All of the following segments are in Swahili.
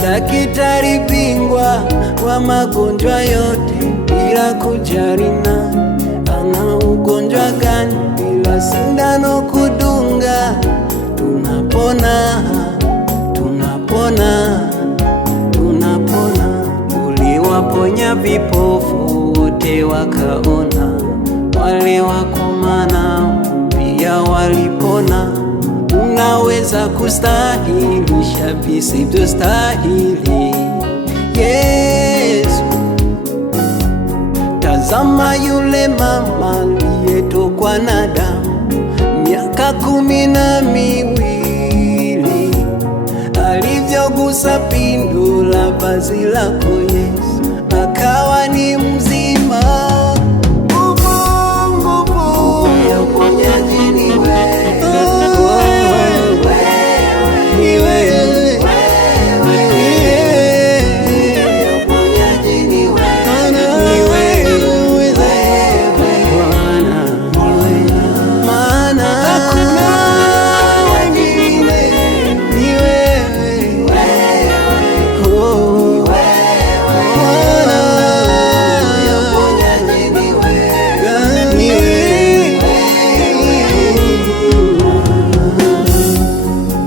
Daktari bingwa wa magonjwa yote, bila kujali ana ugonjwa gani, bila sindano kudunga, tunapona, tunapona, tunapona. Uliwaponya vipofu wote wakaona, wale wakomana pia walipona. Unaweza kustahilisha visivyostahili, Yesu. Tazama yule mama aliyetokwa na damu miaka 12, alivyogusa pindo la vazi lako Yesu, akawa ni mzima. Nguvu ya uponyaji ni wewe.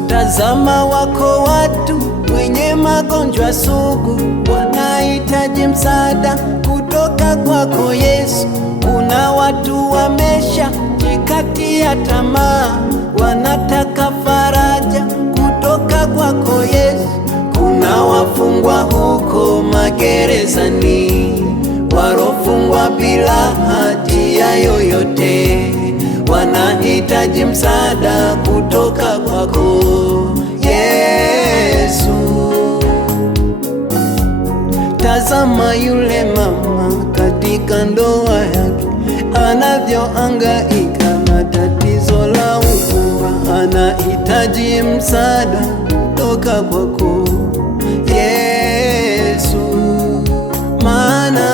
Tazama, wako watu wenye magonjwa sugu, wanahitaji msaada kutoka kwako Yesu. Kuna watu wameshajikatia tamaa, wanataka faraja kutoka kwako Yesu. Kuna wafungwa huko magerezani, warofungwa bila hatia yoyote, wanahitaji msaada kutoka kwako Yesu. Tazama yule mama katika ndoa yake, anavyohangaika na tatizo la ukimwi, anahitaji msaada kutoka kwako Yesu, maana